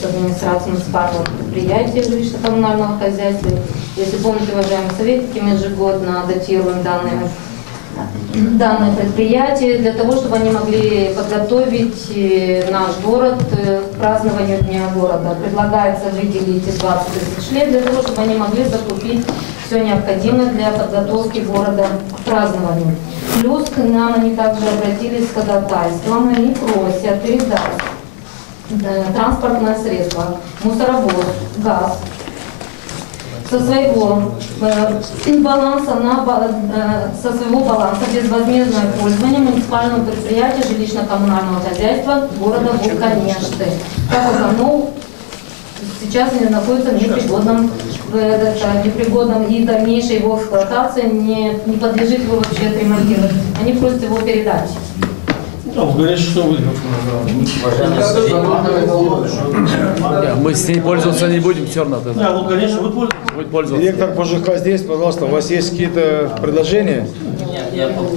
с администрацией муниципального предприятия жилищно-коммунального хозяйства. Если помните, уважаемые советники, мы ежегодно датируем данное предприятие для того, чтобы они могли подготовить наш город к празднованию Дня города. Предлагается выделить 20 тысяч лет для того, чтобы они могли закупить все необходимое для подготовки города к празднованию. Плюс к нам они также обратились с ходатайством, они просят передать транспортное средство, мусоровоз, газ со своего баланса безвозмездное пользование муниципального предприятия жилищно-коммунального хозяйства города Вулканешты. Так как оно сейчас не находится в непригодном и дальнейшей его эксплуатации не подлежит его вообще отремонтировать. Они просят его передать. Говорят, что вы. Мы с ней пользоваться не будем, все равно. Да, ну, конечно, вы пользоваться. Директор по ЖК здесь, пожалуйста, у вас есть какие-то предложения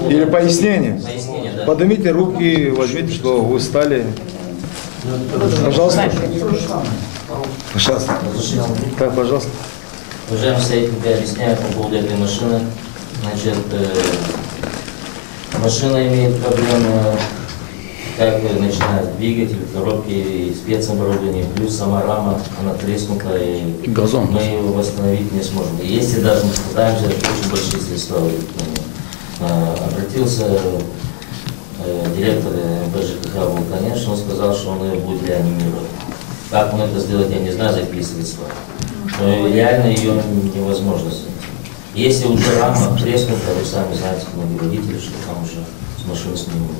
или пояснения? Да. Поднимите руки, возьмите, что вы стали. Пожалуйста. Пожалуйста. Так, пожалуйста. Уважаемый советник, я объясняю по поводу этой машины. Значит, машина имеет проблемы, как начинает двигатель, коробки и спецоборудование, плюс сама рама, она треснута, и газон. Мы ее восстановить не сможем. И если даже мы пытаемся, очень большие средства. Обратился директор БЖКХ Вулканешты, он сказал, что он ее будет реанимировать. Как он это сделать, я не знаю, за какие средства. Но реально ее невозможно снять. Если уже рама треснута, вы сами знаете, многие водители, что там уже с машины снимут.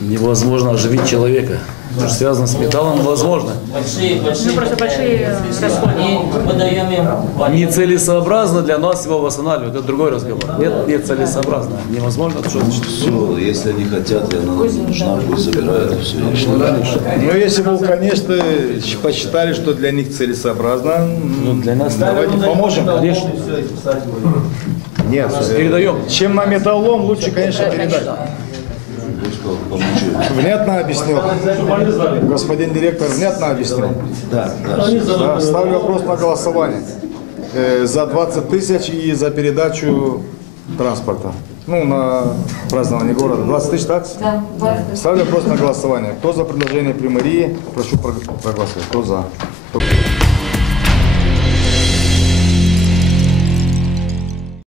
Невозможно оживить человека. Это же связано с металлом, невозможно. Большие расходы. Мы даем им... Нецелесообразно для нас его восстанавливать. Это другой разговор. Нет, нецелесообразно. Невозможно. Все, если они хотят, она нужна, пусть забирают. Все, но если бы, конечно, посчитали, что для них целесообразно, для нас давайте поможем. Конечно. Нет, передаем. Чем на металлолом, лучше, конечно, передать. Внятно объяснил. Господин директор внятно объяснил. Да. Да, ставлю вопрос на голосование. За 20 тысяч и за передачу транспорта. Ну, на празднование города. 20 тысяч, так? Да, 20 тысяч. Ставлю вопрос на голосование. Кто за предложение примарии? Прошу проголосовать. Кто за?